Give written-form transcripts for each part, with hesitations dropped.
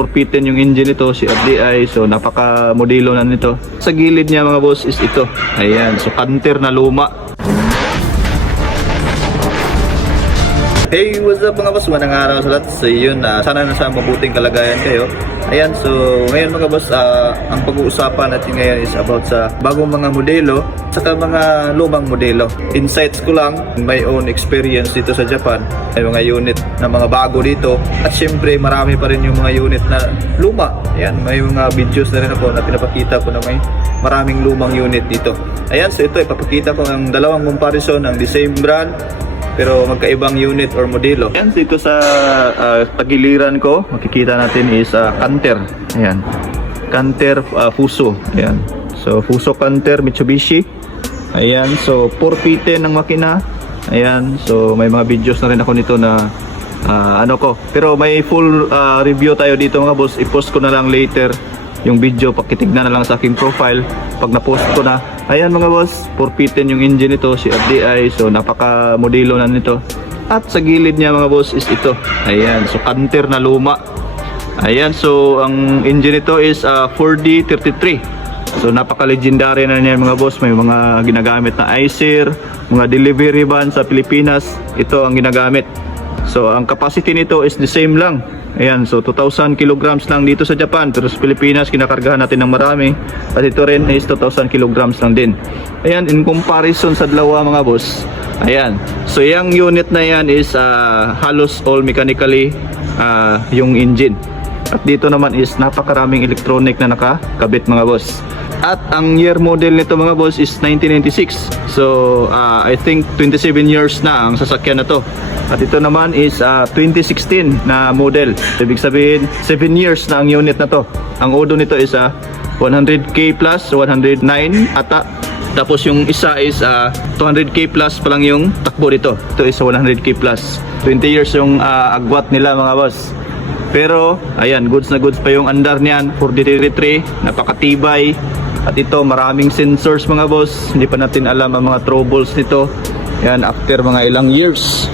4-pitin yung engine nito, si RDI. So napaka modelo na nito. Sa gilid niya mga boss is ito. Ayan, so Canter na luma. Hey, what's up mga boss? Manang araw sa lahat. So yun, sana nasa mabuting kalagayan kayo. Ayan, so ngayon mga boss, ang pag-uusapan natin ngayon is about sa bagong mga modelo saka mga lumang modelo. Insights ko lang, my own experience dito sa Japan. May mga unit na mga bago dito. At syempre marami pa rin yung mga unit na luma. Ayan, may mga videos na rin ako na pinapakita ko na may maraming lumang unit dito. Ayan, so ito ipapakita ko ang dalawang comparison ng the same brand pero magkaibang unit or modelo. Ayan, dito sa tagiliran ko, makikita natin is Canter. Ayan, Canter Fuso. Ayan, so Fuso Canter Mitsubishi. Ayan, so 4-pitin ng makina. Ayan, so may mga videos na rin ako nito na ano ko. Pero may full review tayo dito mga boss. I-post ko na lang later yung video, pakitignan na lang sa aking profile pag na-post ko na. Ayan mga boss, 4-pitin yung engine nito, si RDI. So napaka modelo na nito. At sa gilid niya mga boss is ito. Ayan, so Canter na luma. Ayan, so ang engine nito is 4D33. So napaka legendary na niya mga boss. May mga ginagamit na ICER, mga delivery van sa Pilipinas. Ito ang ginagamit. So ang capacity nito is the same lang. Ayan, so 2,000 kilograms lang dito sa Japan, pero sa Pilipinas kinakargahan natin ng marami. At ito rin is 2,000 kilograms lang din. Ayan, in comparison sa dalawa mga boss. Ayan, so yung unit na yan is halos all mechanically yung engine. At dito naman is napakaraming electronic na nakakabit mga boss. At ang year model nito mga boss is 1996. So I think 27 years na ang sasakyan na to. At ito naman is 2016 na model. Ibig sabihin 7 years na ang unit na to. Ang odo nito is 100k plus, 109 ata. Tapos yung isa is 200k plus pa lang yung takbo dito. Ito is 100k plus. 20 years yung agwat nila mga boss. Pero ayan, goods na goods pa yung andar niyan. 4D33, napakatibay. At ito maraming sensors mga boss. Hindi pa natin alam ang mga troubles nito. Yan, after mga ilang years.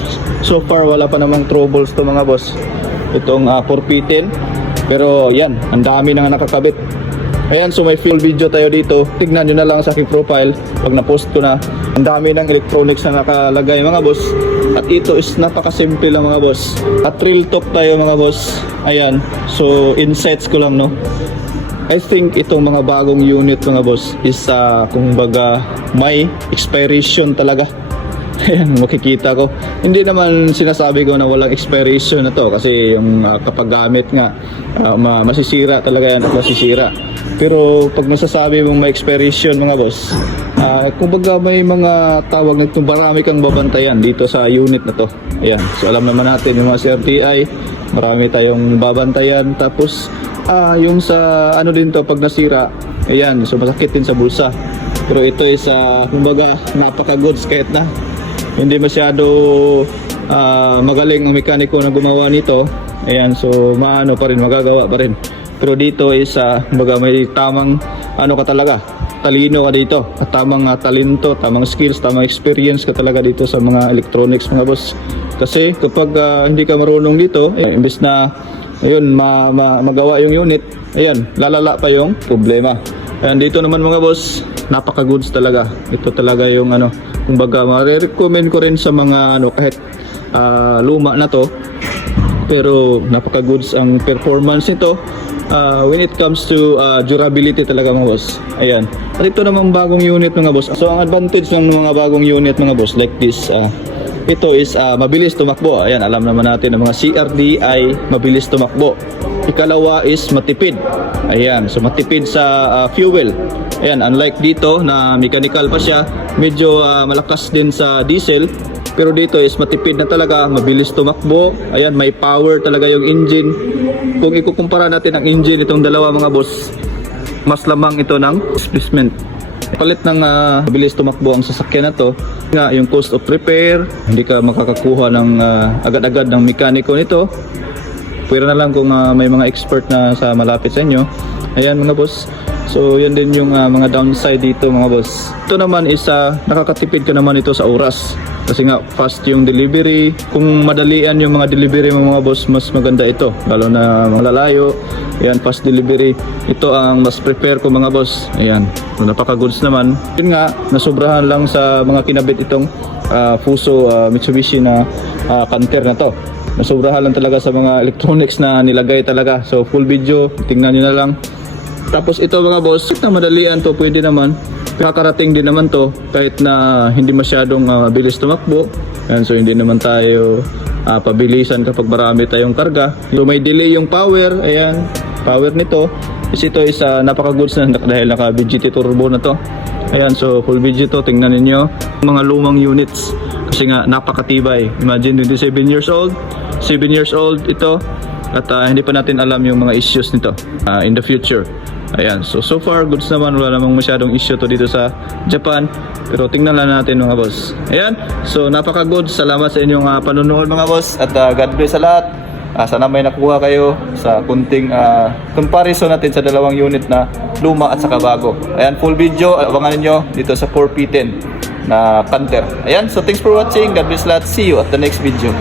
So far wala pa namang troubles to mga boss. Itong 4-pitin. Pero yan, ang dami nang nakakabit. Ayan, so may full video tayo dito. Tignan nyo na lang sa aking profile pag na-post ko na. Ang dami ng electronics na nakalagay mga boss. At ito is napakasimple lang mga boss. At real talk tayo mga boss. Ayan, so insights ko lang no. I think itong mga bagong unit mga boss is kumbaga may expiration talaga. Ayan, makikita ko. Hindi naman sinasabi ko na walang expiration na to kasi yung kapag gamit nga masisira talaga yan at masisira. Pero pag nasasabi mong may expiration mga boss, kumbaga may mga tawag na marami kang babantayan dito sa unit na to. Ayan, so alam naman natin yung mga CRTI, marami tayong babantayan. Tapos yung sa ano din to pag nasira, ayan, so masakit din sa bulsa. Pero ito is kumbaga napaka goods kahit na hindi masyado magaling ang mekaniko na gumawa nito. Ayan, so maano pa rin, magagawa pa rin. Pero dito is kumbaga may tamang ano ka talaga, talino ka dito, at tamang talento, tamang skills, tamang experience ka talaga dito sa mga electronics mga boss. Kasi kapag hindi ka marunong dito, imbes na ayun magawa yung unit, ayan, lalala pa yung problema. Ayan, dito naman mga boss, napaka goods talaga. Ito talaga yung ano, kumbaga ma-recommend ko rin sa mga ano kahit luma na to. Pero napaka goods ang performance nito when it comes to durability talaga mga boss. Ayan. At ito naman bagong unit mga boss. So ang advantage ng mga bagong unit mga boss like this, ito is mabilis tumakbo. Ayan, alam naman natin ng mga CRDI, mabilis tumakbo. Ikalawa is matipid. Ayan, so matipid sa fuel. Ayan, unlike dito na mechanical pa siya, medyo malakas din sa diesel. Pero dito is matipid na talaga, mabilis tumakbo. Ayan, may power talaga yung engine. Kung ikukumpara natin ang engine itong dalawa mga boss, mas lamang ito ng displacement. Palit ng mabilis tumakbo ang sasakyan na to, nga yung cost of repair, hindi ka makakakuha ng agad-agad ng mekaniko nito. Pwera na lang kung may mga expert na sa malapit sa inyo. Ayan mga boss. So yan din yung mga downside dito mga boss. Ito naman is nakakatipid ka naman ito sa oras. Kasi nga fast yung delivery. Kung madalian yung mga delivery mo mga boss, mas maganda ito. Lalo na mga lalayo. Ayan, fast delivery. Ito ang mas prepare ko mga boss. Ayan, napaka-goods naman. Yun nga, nasobrahan lang sa mga kinabit itong Fuso Mitsubishi na canter na to. Nasobrahan lang talaga sa mga electronics na nilagay talaga. So full video, tingnan nyo na lang. Tapos ito mga boss, na madalian to, pwede naman. Kakarating din naman to kahit na hindi masyadong bilis tumakbo. Ayan, so hindi naman tayo pabilisan kapag marami tayong karga. So may delay yung power, ayan, power nito. Kasi ito is napaka-goods na dahil naka VGT turbo na to. Ayan, so full video to, tingnan ninyo. Mga lumang units kasi nga napakatibay. Imagine 27 years old, 7 years old ito. At hindi pa natin alam yung mga issues nito in the future. Ayan, so far goods naman, wala namang masyadong issue to dito sa Japan. Pero tingnan lang natin mga boss. Ayan, so napaka-good. Salamat sa inyong panunood mga boss. At God bless sa lahat. Sana may nakuha kayo sa kunting comparison natin sa dalawang unit na luma at saka bago. Ayan, full video. Abangan niyo dito sa 4P10 na Panther. Ayan, so thanks for watching. God bless lahat. See you at the next video.